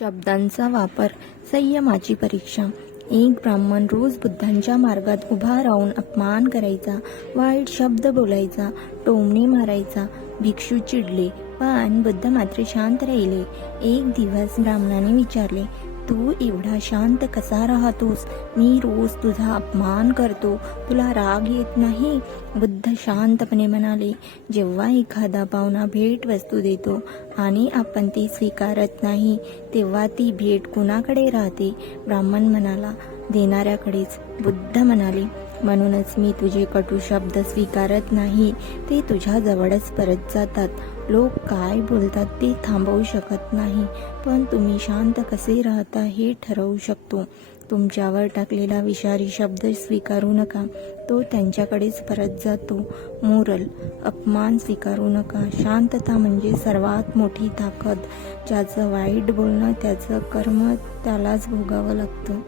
शब्दांचा वापर संयमाची परीक्षा. एक ब्राह्मण रोज बुद्धांच्या मार्गात उभा राहून अपमान करायचा वाईट शब्द बोलायचा टोमणे मारायचा भिक्षू चिडले पण बुद्ध मात्र शांत राहिले. एक दिवस ब्राह्मणाने विचारले तू एवढा शांत कसा राहतोस? मी रोज तुझा अपमान करतो. तुला राग येत नाही? बुद्ध शांतपणे म्हणाले जेव्हा एखादा पाहुणा भेट वस्तू देतो आणि आपण ती स्वीकारत नाही तेव्हा ती भेट कुणाकडे राहते? ब्राह्मण म्हणाला देणाऱ्याकडेच. बुद्ध म्हणाले म्हणूनच मी तुझे कटू शब्द स्वीकारत नाही. ते तुझ्या जवळच परत जातात. लोक काय बोलतात ते थांबवू शकत नाही. पण तुम्ही शांत कसे राहता हे ठरवू शकतो. तुमच्यावर टाकलेला विषारी शब्द स्वीकारू नका. तो त्यांच्याकडेच परत जातो. मोरल अपमान स्वीकारू नका. शांतता म्हणजे सर्वात मोठी ताकद. ज्याचं वाईट बोलणं त्याचं कर्म त्यालाच भोगावं लागतं.